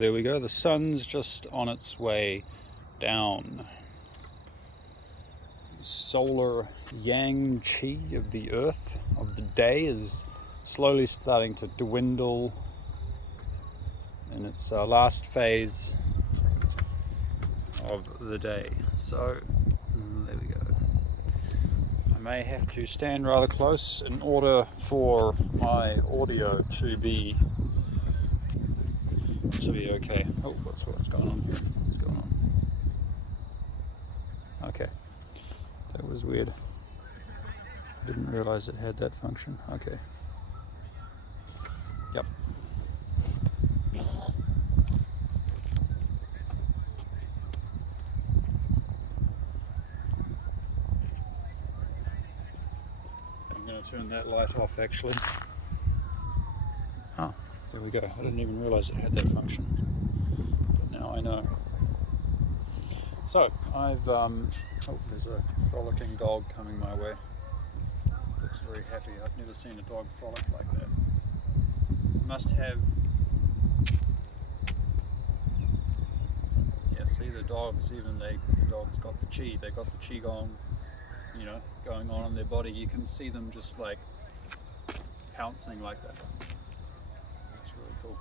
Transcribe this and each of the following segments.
There we go, the sun's just on its way down. Solar yang chi of the earth, of the day, is slowly starting to dwindle in its last phase of the day. So there we go. I may have to stand rather close in order for my audio to be okay. Oh, what's going on? What's going on? Okay, that was weird. I didn't realize it had that function. Okay. Yep. I'm going to turn that light off actually. Oh, there we go. I didn't even realize it had that function, but now I know. So I've oh, there's a frolicking dog coming my way. Looks very happy. I've never seen a dog frolic like that. Must have, yeah, see the dogs, even the dogs got the chi. They got the chi gong, you know, going on in their body. You can see them just like pouncing like that. That's really cool.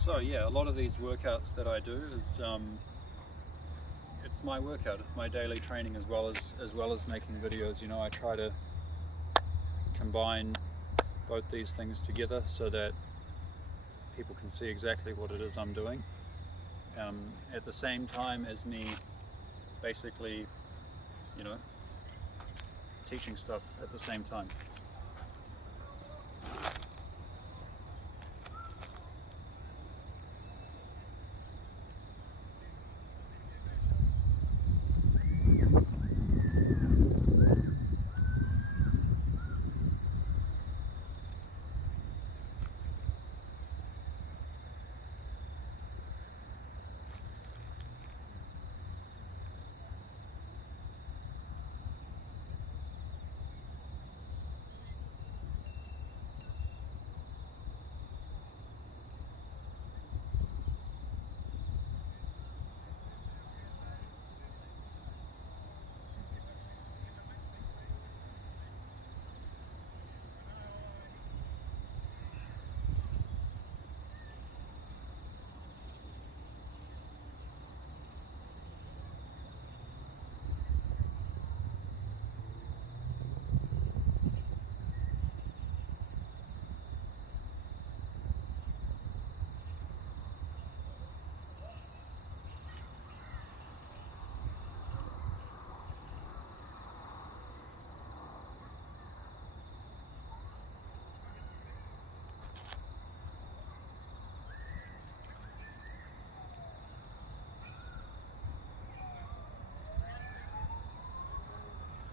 So yeah, a lot of these workouts that I do is it's my workout. It's my daily training as well as making videos. You know, I try to combine both these things together so that people can see exactly what it is I'm doing. At the same time as me basically, you know, teaching stuff at the same time.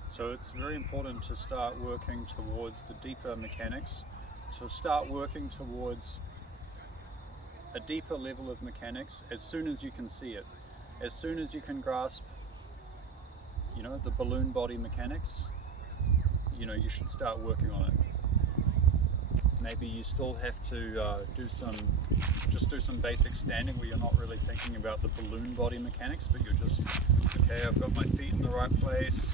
So it's very important to start working towards the deeper mechanics, to start working towards a deeper level of mechanics as soon as you can see it. As soon as you can grasp, you know, the balloon body mechanics, you know, you should start working on it. Maybe you still have to do some basic standing where you're not really thinking about the balloon body mechanics, but you're just, okay, I've got my feet in the right place,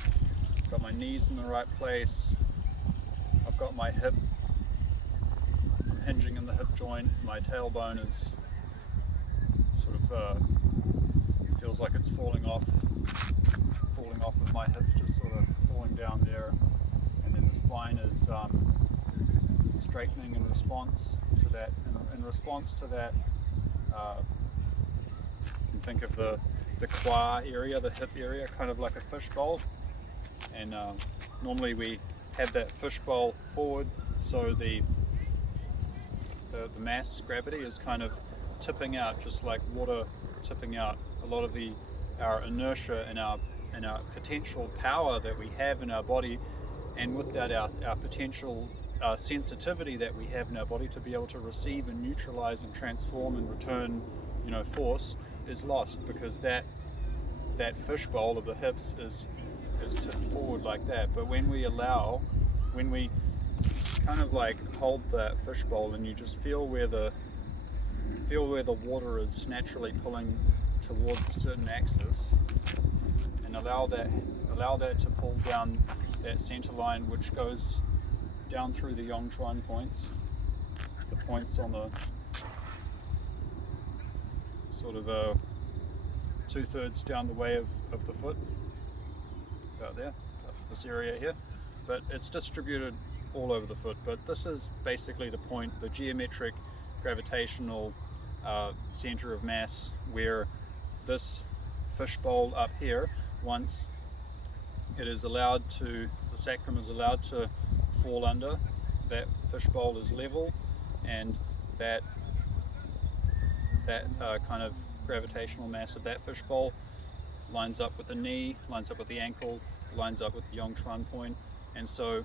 got my knees in the right place, I've got my hip, I'm hinging in the hip joint, my tailbone is sort of, feels like it's falling off of my hips, just sort of falling down there, and then the spine is straightening in response to that. In response to that, you can think of the qua area, the hip area, kind of like a fishbowl. And normally we have that fishbowl forward, so the mass gravity is kind of tipping out, just like water tipping out. A lot of our inertia and our potential power that we have in our body, and with that our potential sensitivity that we have in our body to be able to receive and neutralize and transform and return, you know, force, is lost, because that fishbowl of the hips is tipped forward like that. But when we kind of like hold that fishbowl and you just feel where the water is naturally pulling towards a certain axis, and allow that to pull down that center line, which goes down through the Yongchuan points, the points on the sort of 2/3 down the way of the foot, about there, this area here, but it's distributed all over the foot. But this is basically the point, the geometric gravitational center of mass, where this fishbowl up here, once it is allowed to, the sacrum is allowed to fall under, that fishbowl is level, and that kind of gravitational mass of that fishbowl lines up with the knee, lines up with the ankle, lines up with the Yongchuan point. And so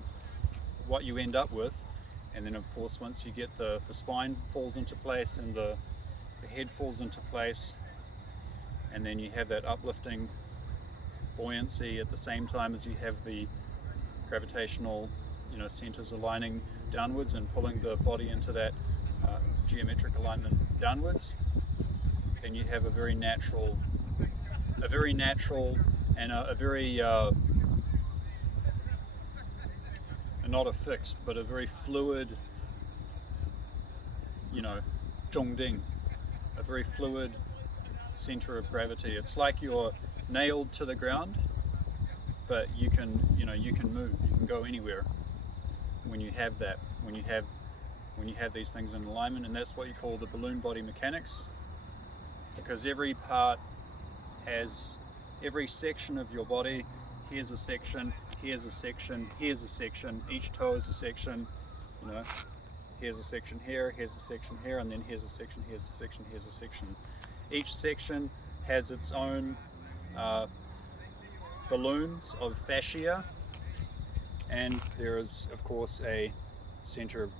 what you end up with, and then of course once you get the spine falls into place and the head falls into place, and then you have that uplifting buoyancy at the same time as you have the gravitational, centers aligning downwards and pulling the body into that geometric alignment downwards, then you have a very natural and a very not a fixed, but a very fluid, zhongding, a very fluid center of gravity. It's like you're nailed to the ground, but you can move, you can go anywhere when you have that, when you have these things in alignment. And that's what you call the balloon body mechanics, because every part has, every section of your body, here's a section, here's a section, here's a section, each toe is a section, here's a section here, here's a section here, and then here's a section, here's a section, here's a section. Each section has its own balloons of fascia, and there is of course a center of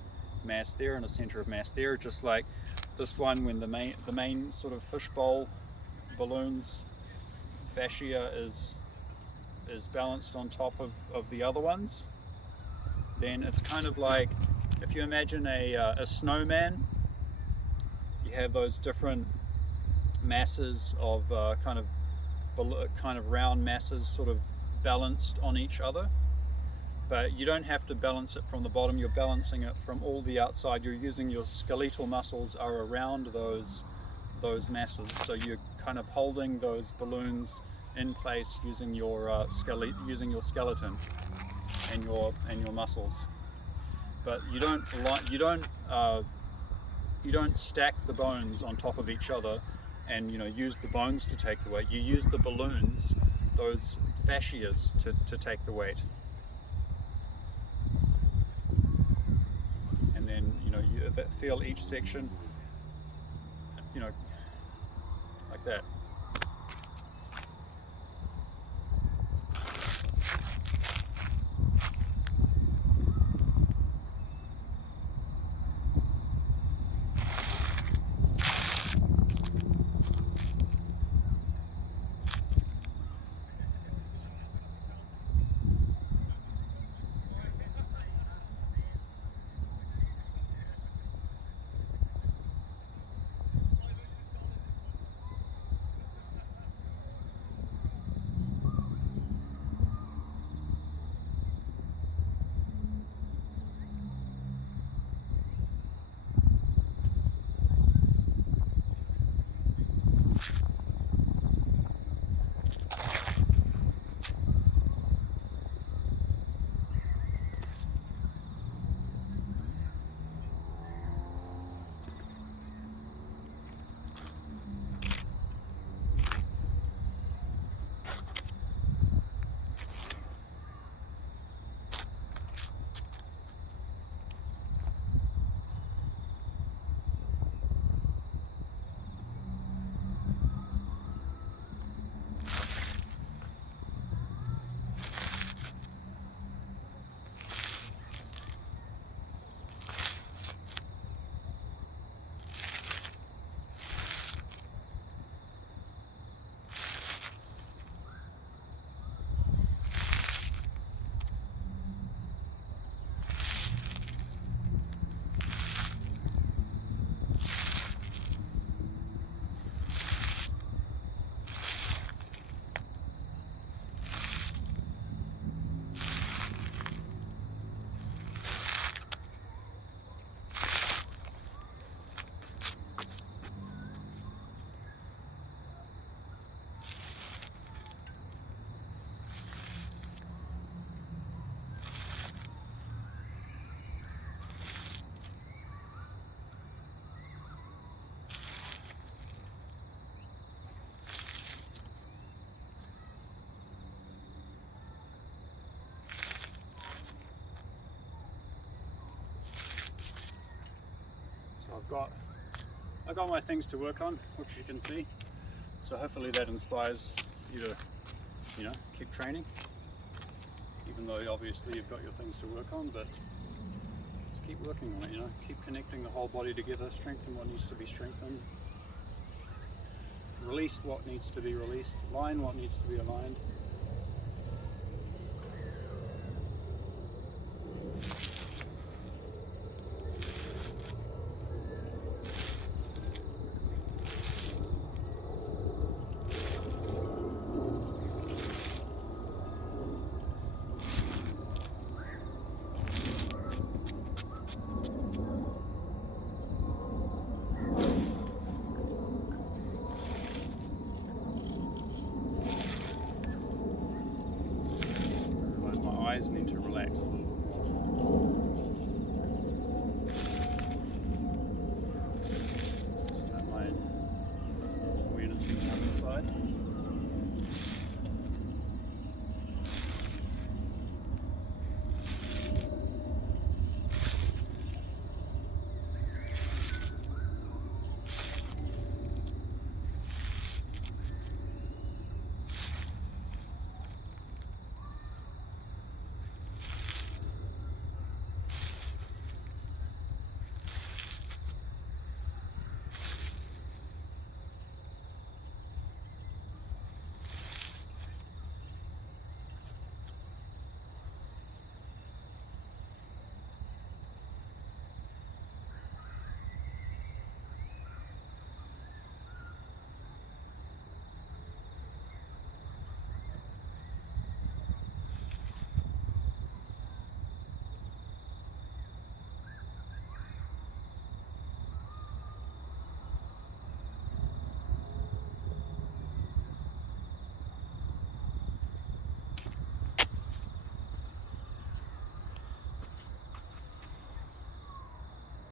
mass there and a center of mass there, just like this one. When the main sort of fishbowl balloons fascia is balanced on top of the other ones, then it's kind of like, if you imagine a snowman, you have those different masses of kind of round masses sort of balanced on each other, but you don't have to balance it from the bottom, you're balancing it from all the outside. You're using your skeletal muscles are around those masses, so you're kind of holding those balloons in place using your skeleton and your muscles. But you don't stack the bones on top of each other and use the bones to take the weight. You use the balloons, those fascias, to take the weight. And then you feel each section like that. I've got my things to work on, which you can see. So hopefully that inspires you to, you know, keep training. Even though obviously you've got your things to work on, but just keep working on it, you know, keep connecting the whole body together, strengthen what needs to be strengthened, release what needs to be released, align what needs to be aligned. Need to relax a little